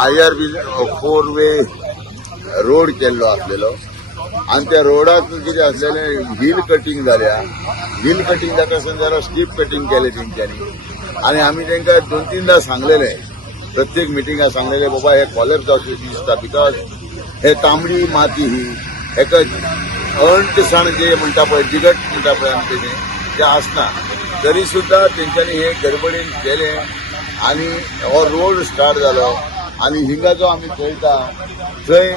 IRB 4-वे road केल्लो आसलेलो आणि त्या रोडात कितें आसलेलें हिल कटिंग जाल्या. हिल कटिंग जाता आसतना जरा स्टीप कटिंग केलें तेंच्यांनी आणि आमी तांकां 2-3दा सांगलेलें, प्रत्येक मिटिंगाक सांगलेलें बाबा हे कॉलेप जावचें दिसता बिकॉज हे तांबडी माती ही हेका अणटसाण जे म्हणटा पळय जिगट म्हणटा पळय आमी तें आसना. तरी सुद्दां तेंच्यांनी हे गडबडीन केलें आणि हो रोड स्टार्ट जालो आणि हिंगा जो आमी पळयता थंय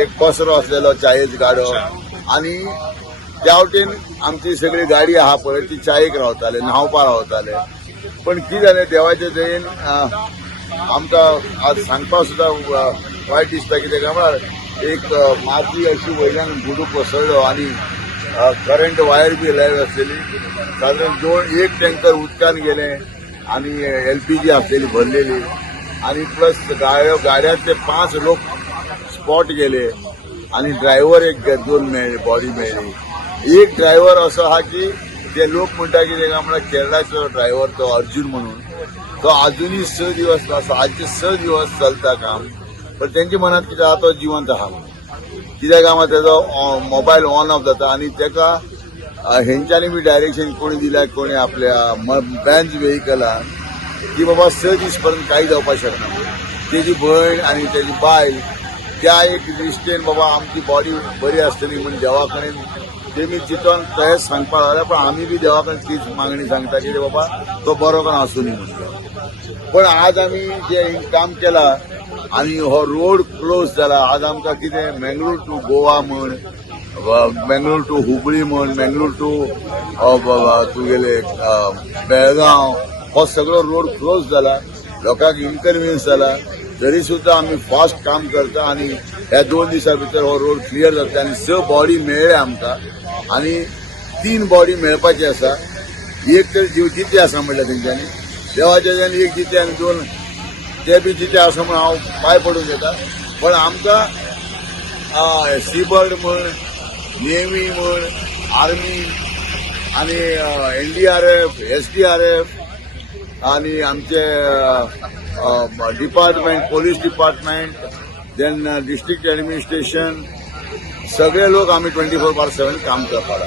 एक कचरो आसलेलो चायेचो गाडो आणि त्या वटेन आमची सगळी गाडी आहा पळय ती चायेक रावताले, न्हावपा रावताले. पण कितें जालें देवाचे दयेन आमकां आज सांगपाक सुद्दां वायट दिसता. कित्याक काय म्हळ्यार एक माती अशी वयल्यान बुडू कोसळ्ळो आणि करंट वायर बी लायव आसलेली. सादारण एक टँकर उदकान गेले आणि LPG आसलेली भरलेली आणि प्लस गाड्यांतले 5 लोक स्पॉट गेले आणि ड्रायव्हर एक 2 मेळ्ळे, बॉडी मेळ्ळी. एक ड्रायव्हर असो आहा की ते लोक म्हणटा की ताका म्हळ्यार केरळाचो ड्रायव्हर तो अर्जुन म्हणून तो अजूनही 6 दिवस आसा. आजचे 6 दिवस चलता काम. पण तेंच्या मनात कितें आहा तो जिवंत आहा कित्याक आमा तेजो मोबायल ऑन ऑफ जाता आणि तेका हेंच्यांनी बी डायरेक्शन कोणी दिल्या कोणी आपल्या बेंच व्हेकलान की बाबा 6 दीस पर्यंत काही जावपाक शकना. तेजी भयण आणि तेजी बायल त्या एक दृश्टेन बाबा आमची बॉडी बरी आसतली म्हणून देवा कडेन तेमी चिंतून तेच सांगपाक लागले. पण आमी बी देवा कडेन तीच मागणी सांगता की बाबा तो बरो करून आसूं न्ही म्हणून. पण आज आमी जे काम केला आणि हो रोड क्लोज जाला. आज आमकां कितें मेंगलोर टू गोवा म्हण, मेंगलोर टू हुबळी म्हण, मेंगलोर टू तुगेले बेळगांव हो सगळो रोड क्लोज जाला. लोकांक इनकन्विनियन्स जाला. तरी सुद्दां आमी फास्ट काम करता आणि ह्या 2 दिसां भितर हो रोड क्लियर जाता आणि 6 बॉडी मेळ्ळे आमकां आणि 3 बॉडी मेळपाची आसा. एक तर जीव जिते आसा म्हणल्यार तेंच्यांनी देवाच्या दयेन एक जिते आनी 2 ते बी जिते आसा म्हणून हांव पांय पडून घेता. पण आमकां सीबर्ड म्हण, नेव्ही म्हण, आर्मी आणि NDRF, SDRF आणि आमचे department, police department, then district administration सगळे लोक आम्ही 24/7 काम करतात.